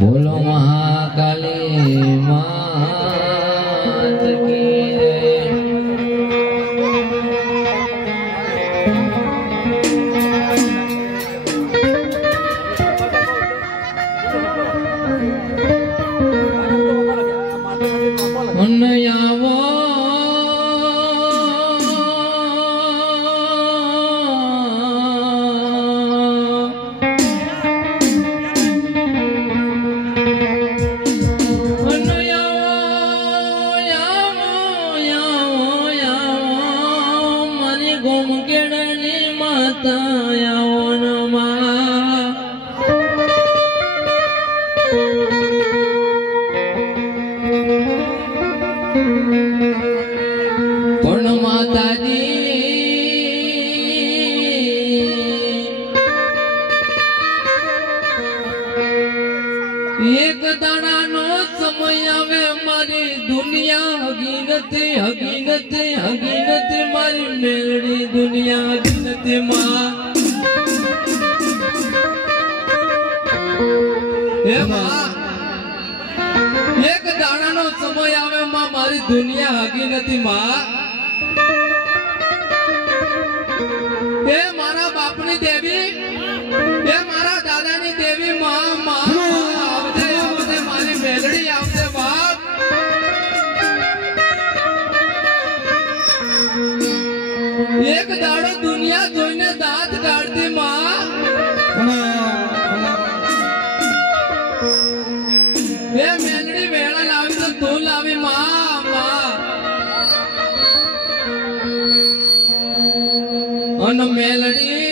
बोलो महाकाली मात की एक दाना नो समय आवे मारी दुनिया हकीनते हकीनते हकीनते मारी मेलड़ी दुनिया हकीनते माँ एक दाना नो समय आवे माँ मारी दुनिया हकीनती माँ ये मारा बापनी देवी ये मारा दादानी देवी माँ माँ मेलड़ी आवते बाप एक दाड़ो दुनिया जोईने दांत काढ़ती माँ ये मेलड़ी वेला लावी तो तू लावी माँ माँ अन मेलड़ी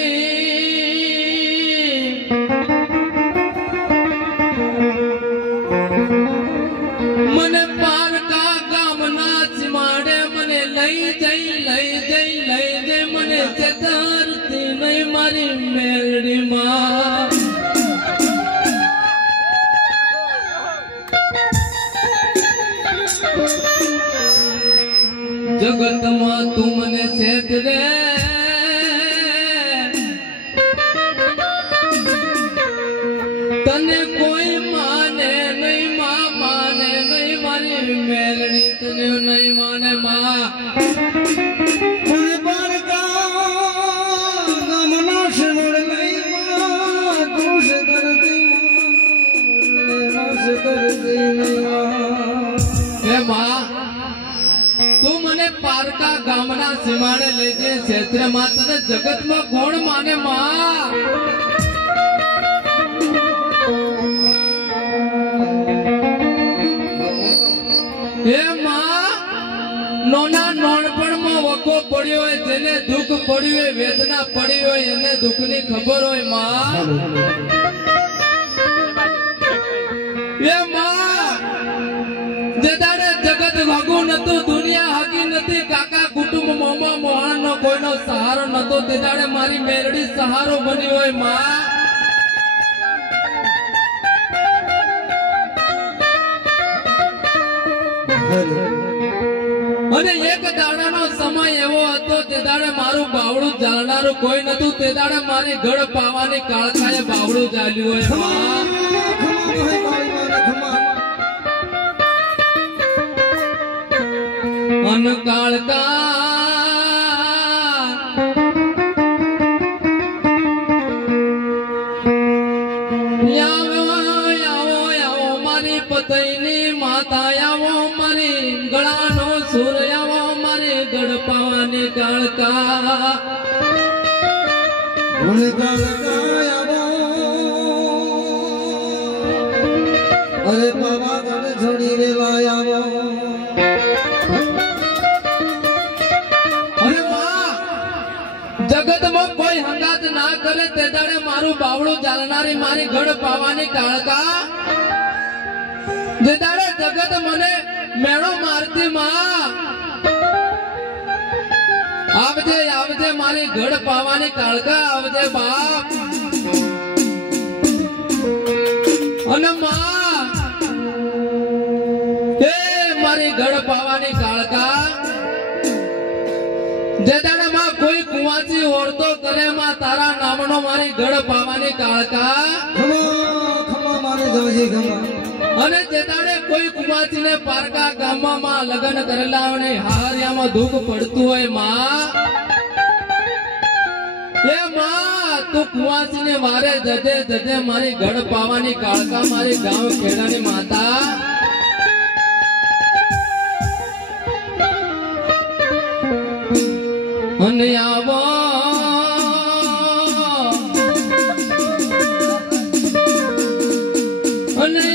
मारी मेलड़ी माँ जगत माँ तू मने सेत रे तने कोई माने नहीं माँ माने नहीं मारी मेलड़ी तने नहीं माने माँ तू मने पारका गामना सीमाड़े लेजे क्षेत्र में तने जगत में कौन माने माँ ये माँ नोना नोनपण में वको पड़ियो है जेने दुख पड़ियो है वेदना पड़ियो है इन्हें दुख नी खबर होय माँ ये माँ जेदाड़े जगत भागू नतो दुनिया हकी नती काका कुटुंब मोमा मोहन नो कोई नो सहारो नतो तेदाड़े मारी मेलड़ी सहारो बनी होय माँ अने एक दाड़ा नो समय एवो हतो तेदाड़े मारू बावड़ू जालनारू कोई नतु तेदाड़े मारी गड़ पावानी काळकाए बावड़ू जाल्यू होय माँ अन काळका यावो यावो यावो मारी पतईनी माता यावो मारी गळानो सूर यावो मारी गड़ पावानी काळका यावो अरे बाबा गड़ छोड़ी रे यावो जगत में कोई हंगात ना करे तेदाड़े मारू बावड़ू जालनारी मारी गड़ पावानी काळका जेदाड़े जगत मने मेणो मारती माँ आवजे आवजे मारी गड़ पावानी काळका आवजे बाप अन माँ हे मारी गड़ पावानी काळका जेदाड़े माँ कोई कुआची औरतो करे माँ तारा नामनो मारी गड़ पावानी काळका खमा खमा मारे જોજી ગમા અને તેતાડે કોઈ કુમાતી ને પારકા ગામમાં લગન કરેલા અને હારિયામાં દુઃખ પડતું હોય માં એ માં તું કુમાતી ને વારે જજે જજે મારી ગઢ પાવાની કાળકા મારી ગામ ખેડાની માતા અને આવો અને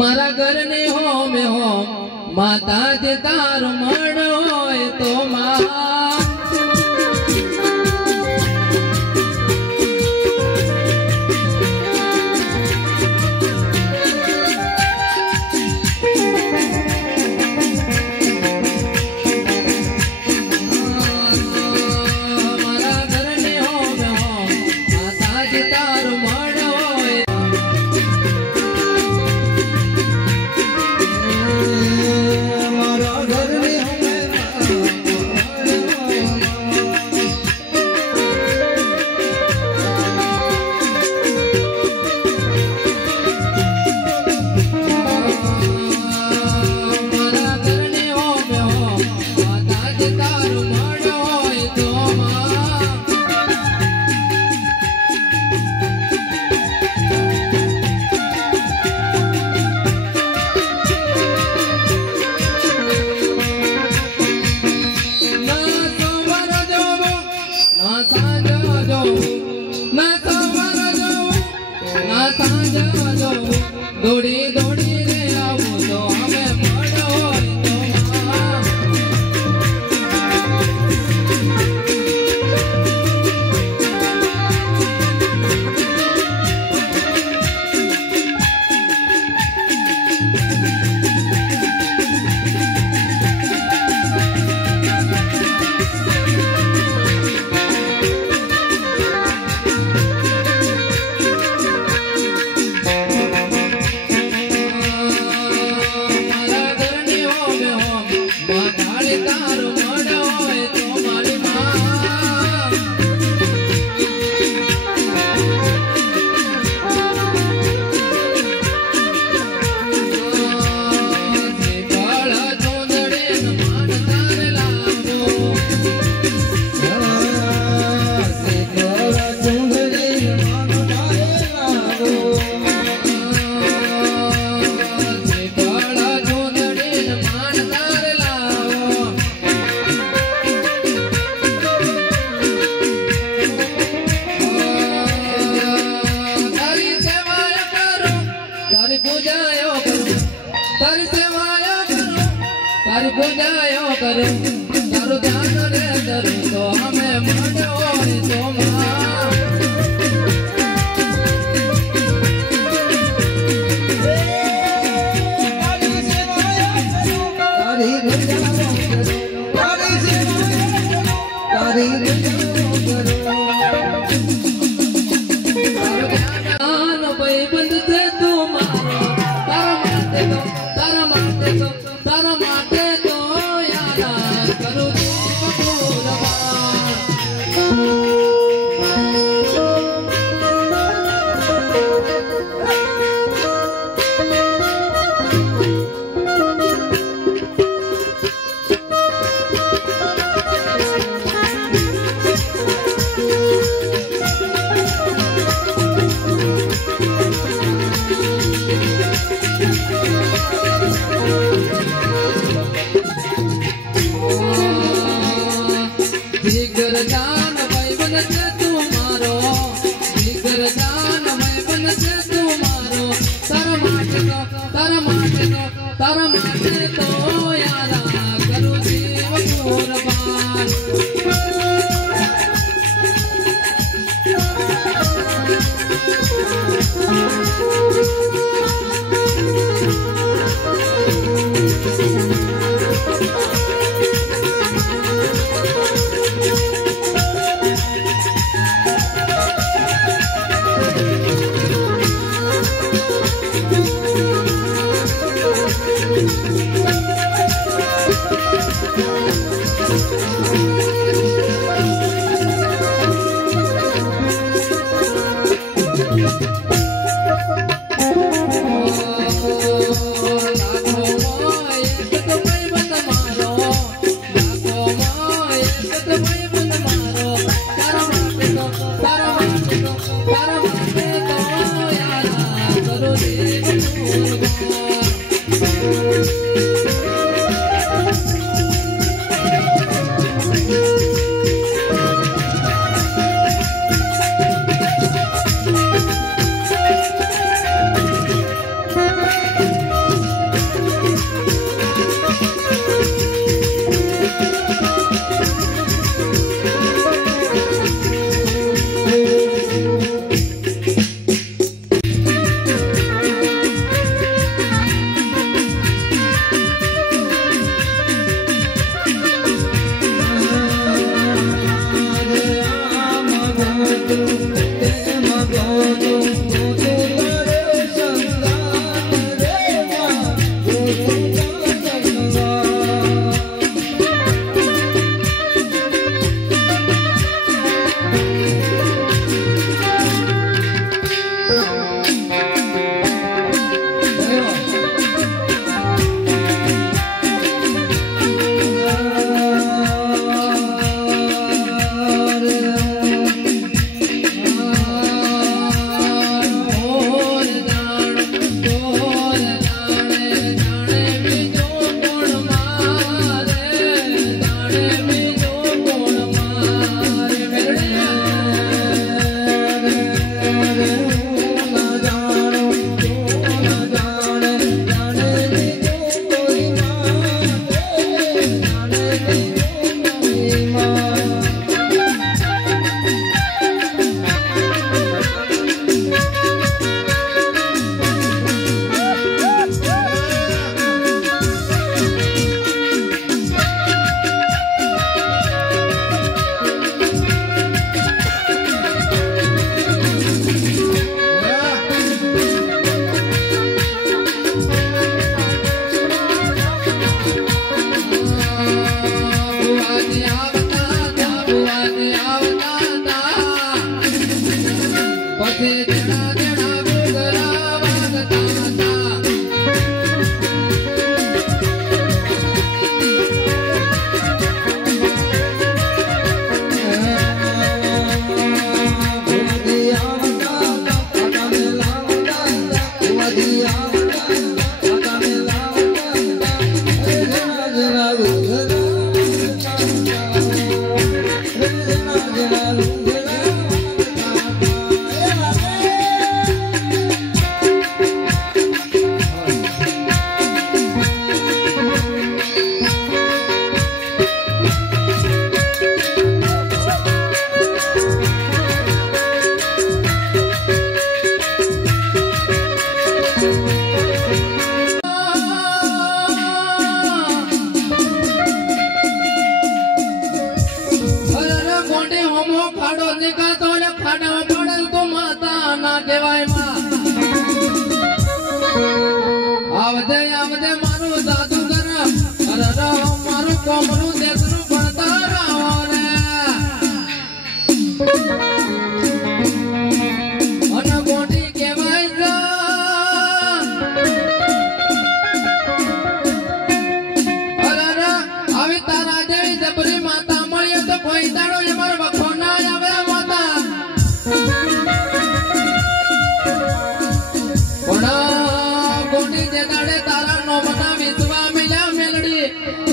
મારા ઘરને હોમે હોમ માતા જે તારો મણ હોય તો માં દોડી દોડી રે આવું તો અમે મળો તારી પૂજાયો કરું તારું ધ્યાન રે ધરું તો અમે મળ્યો તો માં જીગર જાન ભાઈ બન છે તું મારો, જીગર જાન ભાઈ બન છે તું મારો, તારા માટે તો યારા કરું જીવ કુરબાન.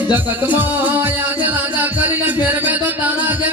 जगत में आज राजा करीने फेरवे तो तारा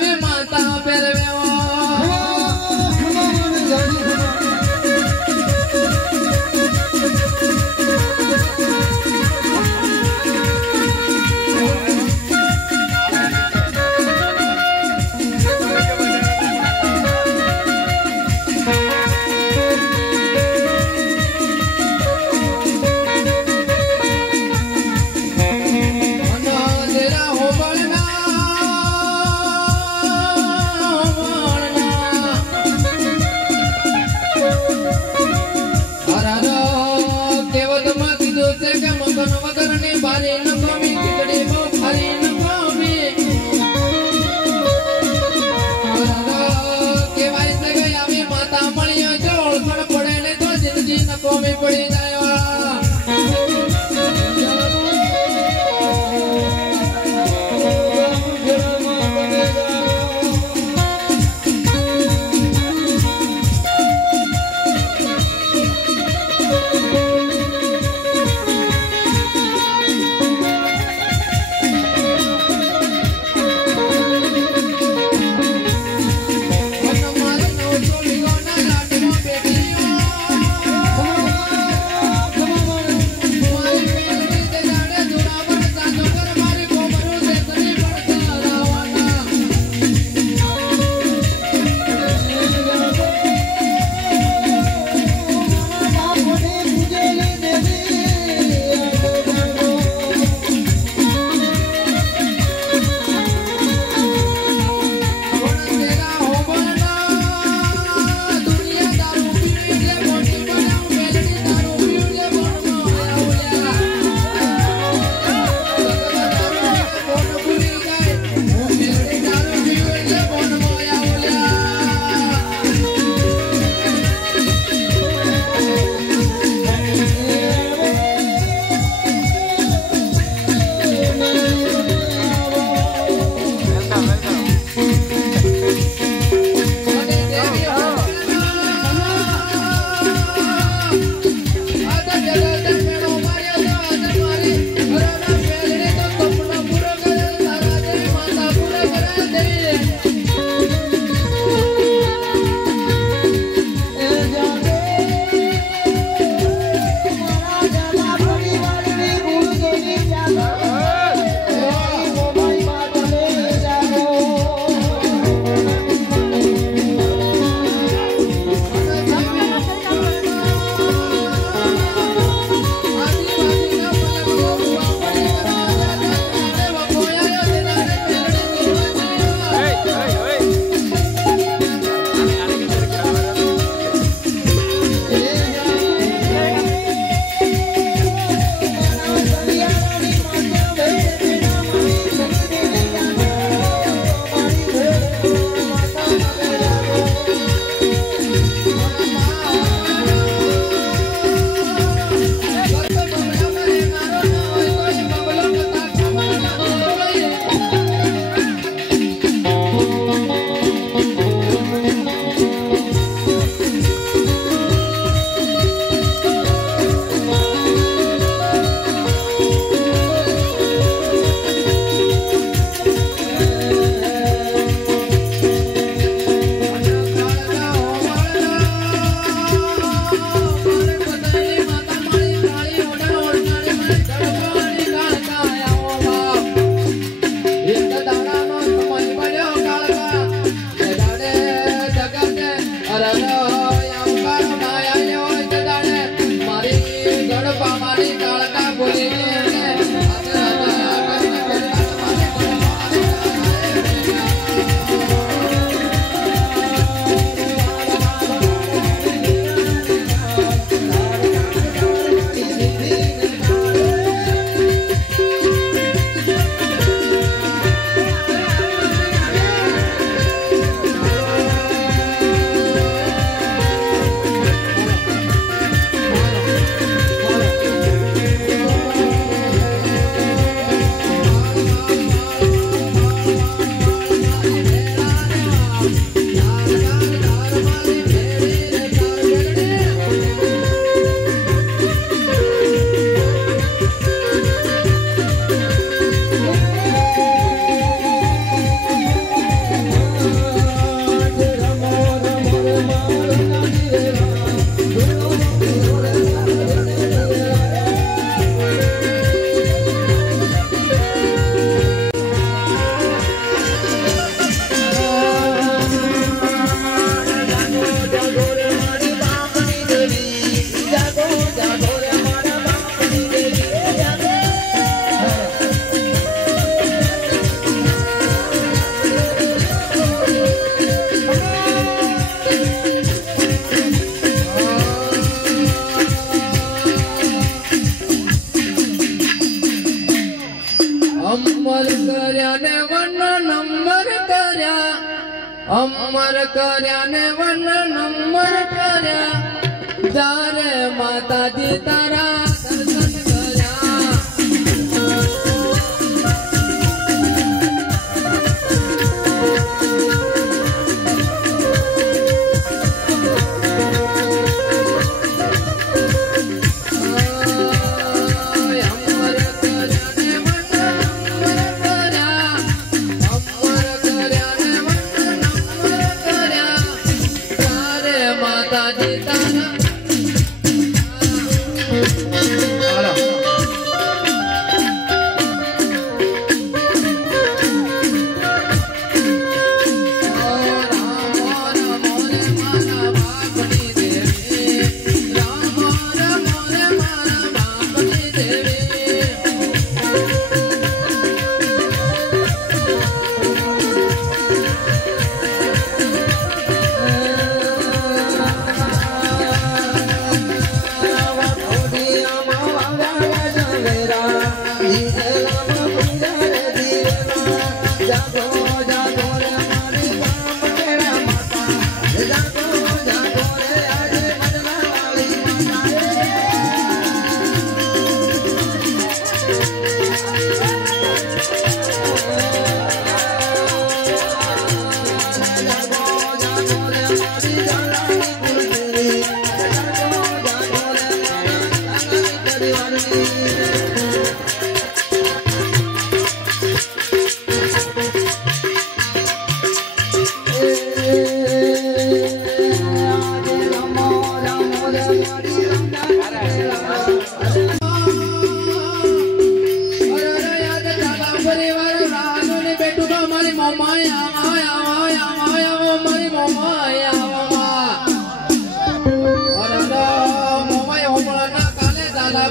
अमर कर्या ने वर्णन अमर कर्या जारे माता जी तारा दर्शन कर्या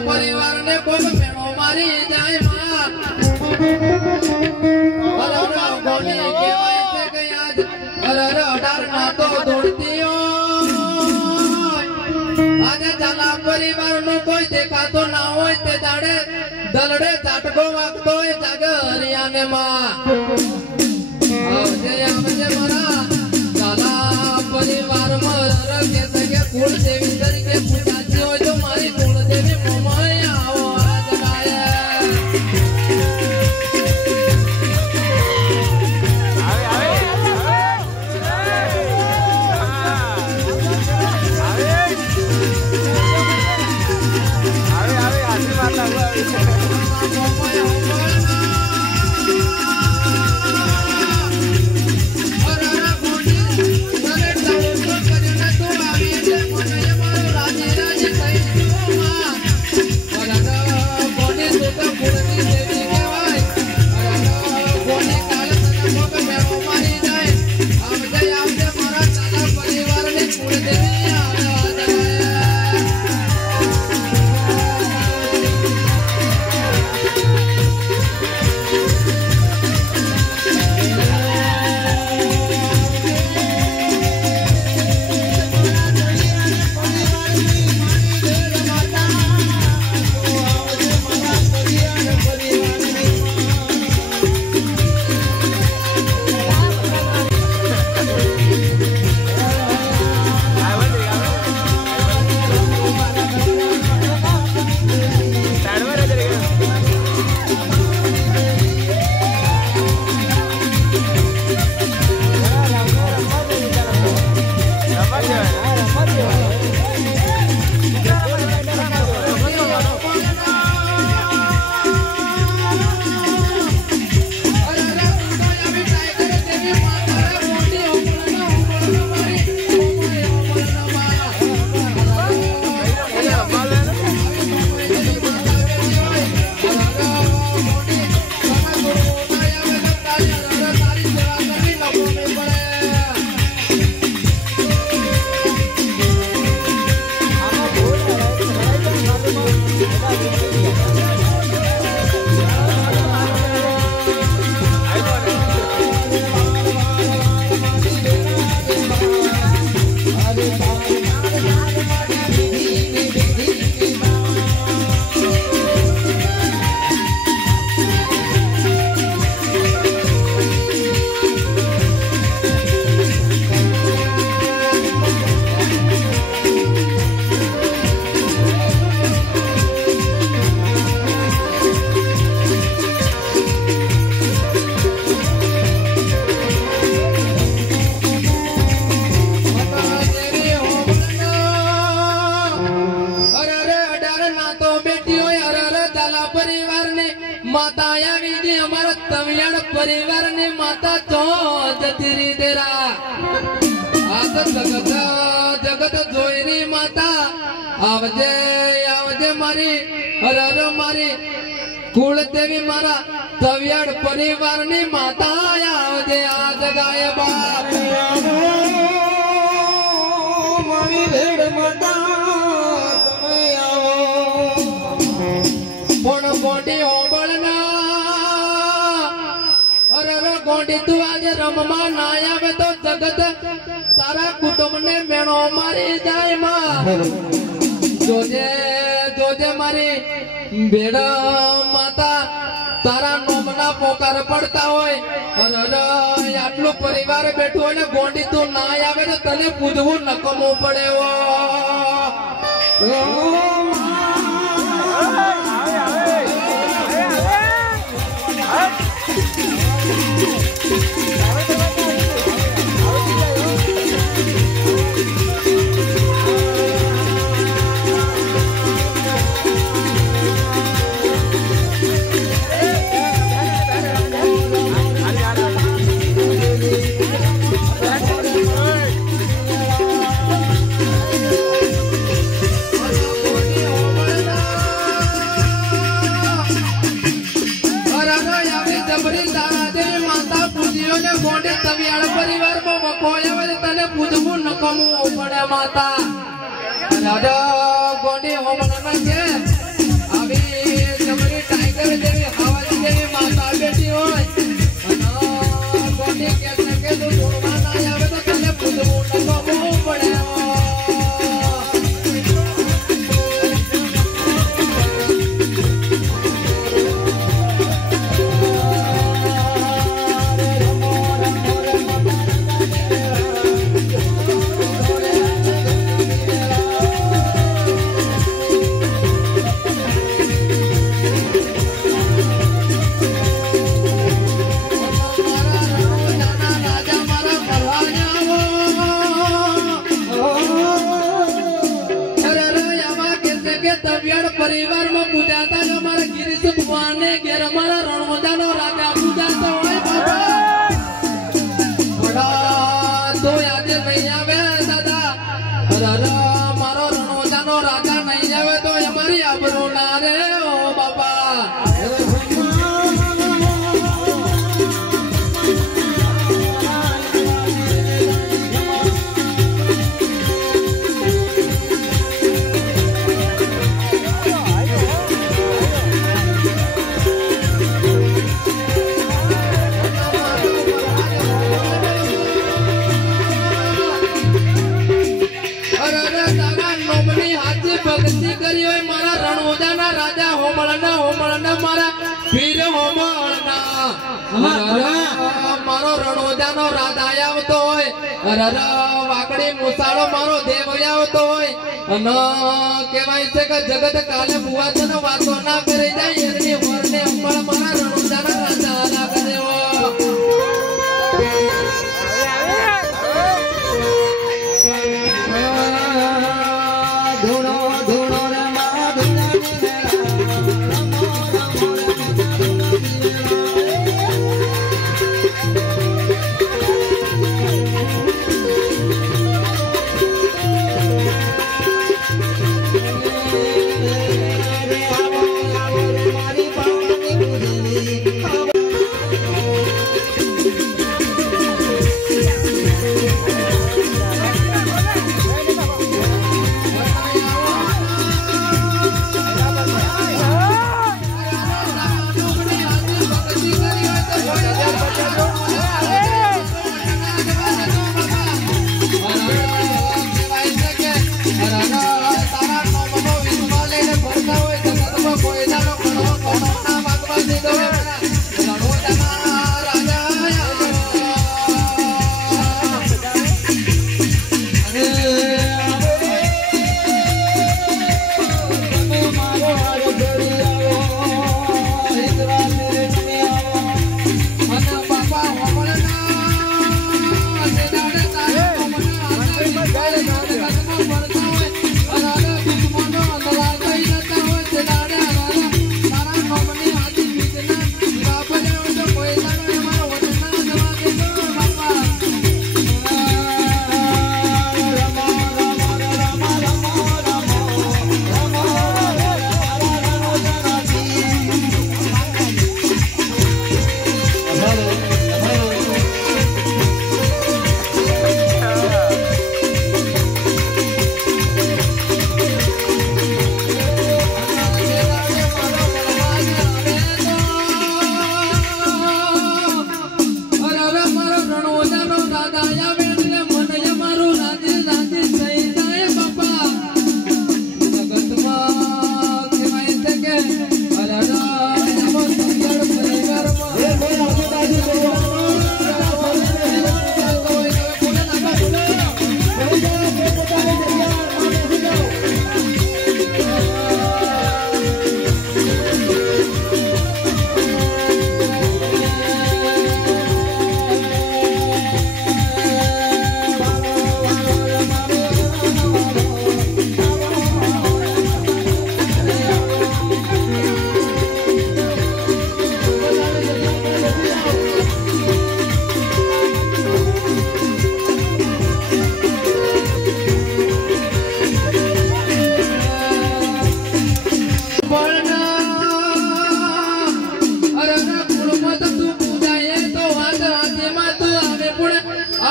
परिवार ने कोई मेणो मारी जाए मां गोनी केवाय से के आज अरर अडार ना तो दौड़ती हो आज चला परिवार नो कोई देखा तो ना होय ते दाड़े दलड़े चाटको वागतो ए जागरिया ने मां आवजे आवजे मरा चला परिवार मरर के सके कुल देवी तरीके पूजाची हो तो मारी कुल देवी मोमाया आओ आज गाया आवे आशीर्वाद हुआ परिवार ने माता चो जतीरी तेरा आज जगत जगत जोईनी माता आवजे आवजे मारी अरे मारी कुल देवी मारा तवियाड परिवार ने माता आवजे आज गाय बाप मारी भेड़ माता पण गोंडी ओंबळना अरे गोंडी तू आज रममा ना आवे तो जगत तारा कुटुंब ने मेणो मारी जाय मा जोजे जोजे मारी भेड़ माता तारा नोमना पोकार पड़ता होय अरे आटलो परिवार बैठो ने गोंडी तू ना आवे तो तने पूजवू नकमो पड़े वो परिवार में मकोया तने पूजवू नकमू पड़े माता राजा गोंडी होमना के अभी जबरी टाइगर देवी हवाली देवी माता बेटी होय गोंडी कैसे के तो छोड़वा ना आवे तो तने पूजवू नकमू पड़े परिवार में पूजाता जो हमारा गिरीश भगवान ने घेर हमारा रणमोजा नो राजा पूजाता होय बाबा बड़ा तो याद नहीं आवे दादा अरे मारो रणमोजा नो राजा नहीं आवे तो हमारी आबरू ना रे ओ बाबा भक्ति करी होय मारा रणोजा ना राजा होमळना मारा पीर होमळना मारो रणोजा नो राजा आवतो होय अरे वाकड़ी मुसाळो मारो देव आवतो होय अन केवाय से का जगत काले बुआ तने वातो ना करे जाय एनी वरने अंबळ मारा रणोजा ना राजा आला करे हो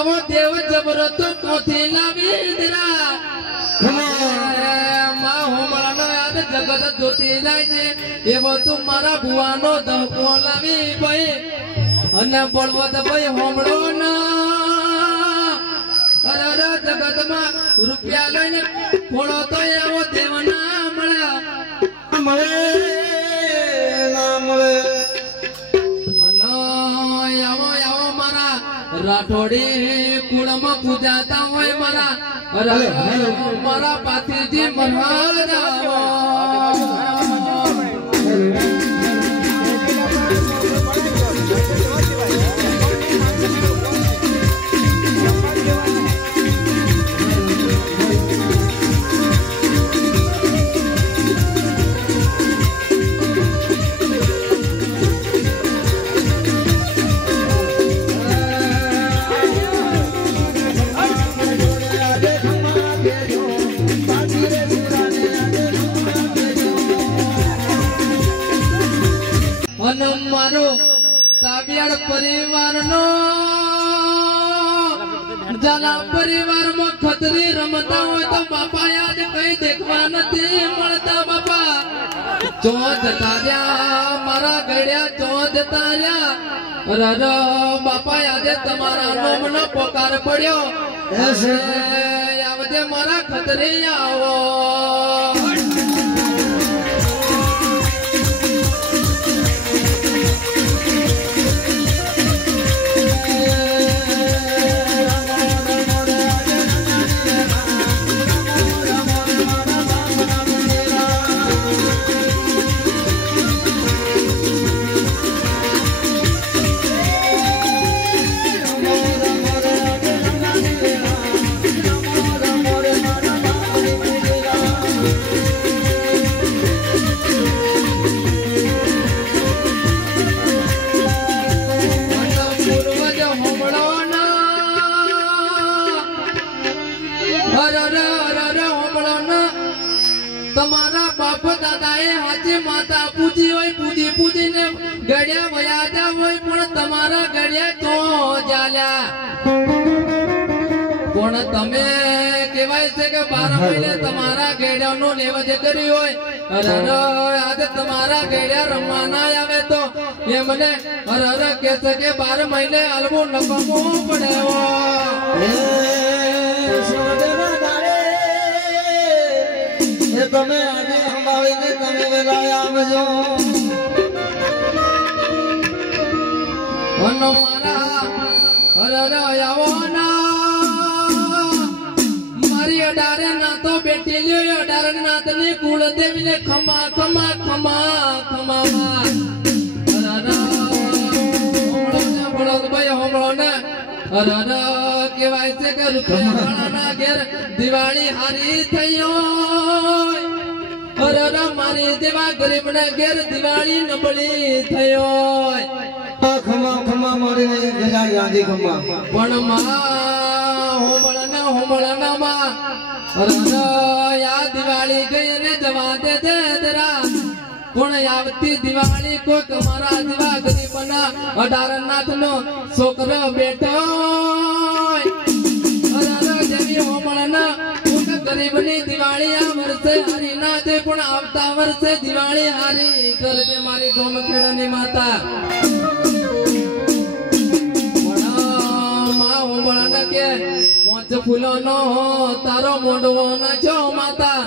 આવો દેવ જબરો તો કોથી લાવી દીરા માં હોમળાનો યાદ જગત જોતી જાય છે એવો તું મારા ભુવાનો ધક્કો લાવી ભાઈ અને બળવત ભાઈ હોમળો ના અરે જગતમાં રૂપિયા લઈને ફોડો તો એવો દેવ ના મળ્યા આવો મારા રાઠોડી કુળમાં પૂજાતા હોય મારા પાથીજી મહારાજ મારો કાવ્યાળ પરિવારનો જલા પરિવારમાં ખતરી રમતા હોય તો બાપા યાદ કઈ દેખવા નથી મળતા બાપા ચો જતા રહ્યા મારા ગળ્યા ચો જતા રહ્યા બાપા યાદે તમારા નોમનો પોકાર પડ્યો આવજે મારા ખતરી આવો તમારા બાપ દાદાએ હાથે માતા પૂજી હોય પૂજીને ગળ્યા વયાજા હોય પણ તમારા ગળ્યા તો ચાલ્યા પણ તમે કહેવાય છે કે 12 મહિને તમારા ગેડિયાનો લેવજ કર્યું હોય આજે તમારા ગેડિયા રમવાના આવે તો એમને કે છે કે 12 મહિને હલવું નકમવું પડે તમે આજે સંભાળીને તમે વેલા આવજો મારી 18 ના તો બેટી લ્યો 18 નાથ ની કુળદેવી ને ખમા ખમા ખમા ખમા ભાઈ હોમળો ને કેવાય છે કે રૂપિયા ઘેર દિવાળી હારી થયો મારી દેવા ગરીબ ને ઘેર દિવાળી નબળી થયો ખમા ખમા મારી ગજાડી આંધી ખમા પણ હોમળના માં યા દિવાળી ગઈ ને જવા દે દરા પણ આવતી દિવાળી કોઈક મારા જેવા ગરીબ ના 18 નાથ નો છોકરો બેઠો જેવી હોમળના ગરીબ ની દિવાળી આ વર્ષે હારી ના દે પણ આવતા વર્ષે દિવાળી હારી કરજે મારી ગોમખેડા ની માતા કે 5 ફૂલો નો તારો મોઢવો ના છો માતા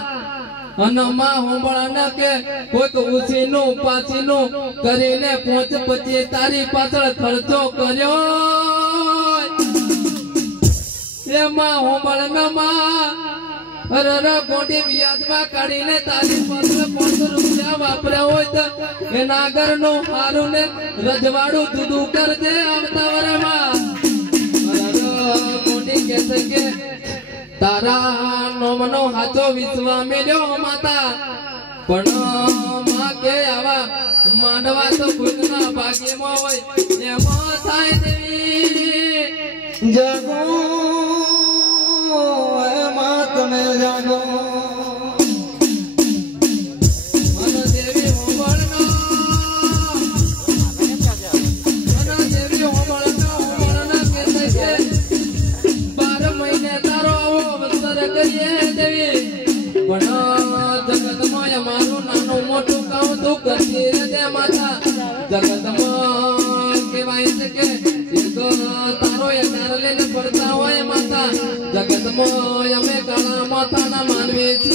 અનમાં હોંબળાના કે કોઈક ઉછીનું પાછીનું કરીને 5-25 તારી પાછળ ખર્ચો કર્યો એમાં હોંબળનામાં ગોડી વ્યાજમાં કાઢીને તારી પાછળ 500 રૂપિયા વાપર્યા હોય તો એના આગળનું હારું ને રજવાડું જુદું કરજે આવતા વરમાં ગોડી કે છે કે તારા નોમનો હાથો વિશ્વા મેલ્યો માતા પણ માં કે આવા માંડવા તો ખુદના ભાગ્યમાં હોય એમાં થાય દેવી જાગો એમાં તમે જાગો જગતમાં કહેવાય છે કે એક તારો એનાર લઈને પડતા હોય માતા જગતમાં અમે કાળા માતાના માનવી છીએ